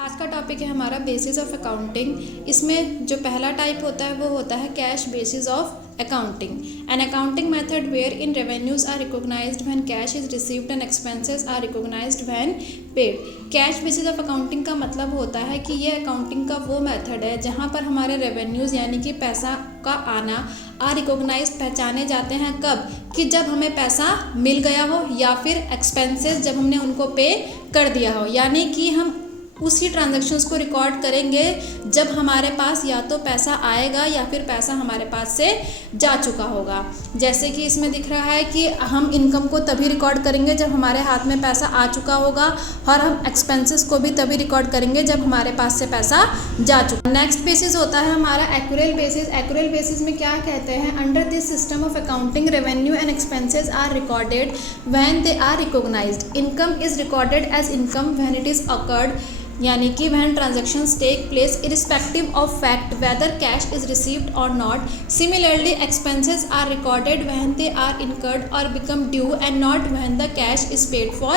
आज का टॉपिक है हमारा बेसिस ऑफ अकाउंटिंग। इसमें जो पहला टाइप होता है वो होता है cash basis of accounting. An accounting method wherein revenues are recognised when cash is received and expenses are recognised when paid. Cash basis of accounting का मतलब होता है कि ये अकाउंटिंग का वो मेथड है जहाँ पर हमारे रेवेन्यूज़ यानी कि पैसा का आना आर रिकॉग्नाइज्ड पहचाने जाते हैं। कब? कि जब हमें पैसा मिल गया हो या फिर एक्सपेंसेस जब हमने उनको पे कर दिया हो, यानी कि हम उसी ट्रांजैक्शंस को रिकॉर्ड करेंगे जब हमारे पास या तो पैसा आएगा या फिर पैसा हमारे पास से जा चुका होगा। जैसे कि इसमें दिख रहा है कि हम इनकम को तभी रिकॉर्ड करेंगे जब हमारे हाथ में पैसा आ चुका होगा और हम एक्सपेंसेस को भी तभी रिकॉर्ड करेंगे जब हमारे पास से पैसा जा चुका। नेक्स्ट बेसिस होता है हमारा एक्यूरेल बेसिस। एक्यूरेल बेसिस में क्या कहते हैं? Under this system of accounting revenue and expenses are recorded when they are recognised. Income is recorded as income when it is accrued, यानी कि when transactions take place irrespective of fact whether cash is received or not. Similarly, expenses are recorded when they are incurred or become due and not when the cash is paid for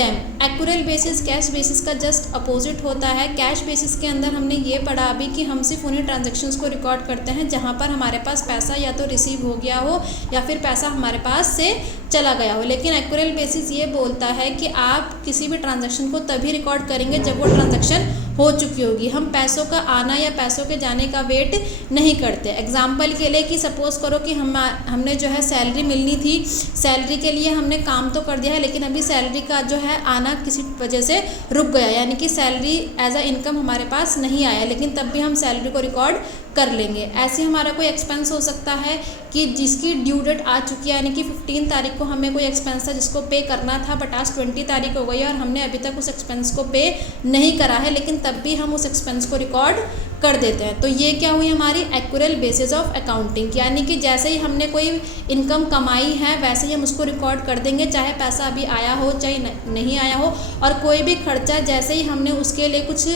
them. Accrual basis cash basis का just opposite होता है। Cash basis के अंदर हमने ये पढ़ा अभी कि हम सिर्फ उन्हीं ट्रांजेक्शन्स को रिकॉर्ड करते हैं जहाँ पर हमारे पास पैसा या तो रिसीव हो गया हो या फिर पैसा हमारे पास से चला गया हो। लेकिन एक्यूरेल बेसिस ये बोलता है कि आप किसी भी ट्रांजैक्शन को तभी रिकॉर्ड करेंगे जब वो ट्रांजैक्शन हो चुकी होगी। हम पैसों का आना या पैसों के जाने का वेट नहीं करते। एग्जाम्पल के लिए कि सपोज़ करो कि हमने जो है सैलरी मिलनी थी, सैलरी के लिए हमने काम तो कर दिया है लेकिन अभी सैलरी का जो है आना किसी वजह से रुक गया, यानी कि सैलरी एज अ इनकम हमारे पास नहीं आया, लेकिन तब भी हम सैलरी को रिकॉर्ड कर लेंगे। ऐसे हमारा कोई एक्सपेंस हो सकता है कि जिसकी ड्यू डेट आ चुकी है, यानी कि 15 तारीख को हमें कोई एक्सपेंस था जिसको पे करना था बट आज 20 तारीख हो गई है और हमने अभी तक उस एक्सपेंस को पे नहीं करा है, लेकिन तब भी हम उस एक्सपेंस को रिकॉर्ड कर देते हैं। तो ये क्या हुई हमारी एक्यूरेल बेसिस ऑफ अकाउंटिंग, यानी कि जैसे ही हमने कोई इनकम कमाई है वैसे ही हम उसको रिकॉर्ड कर देंगे, चाहे पैसा अभी आया हो चाहे नहीं आया हो। और कोई भी खर्चा जैसे ही हमने उसके लिए कुछ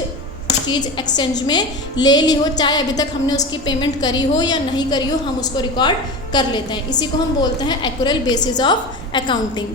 चीज़ एक्सचेंज में ले ली हो, चाहे अभी तक हमने उसकी पेमेंट करी हो या नहीं करी हो, हम उसको रिकॉर्ड कर लेते हैं। इसी को हम बोलते हैं एक्यूरेल बेसिस ऑफ अकाउंटिंग।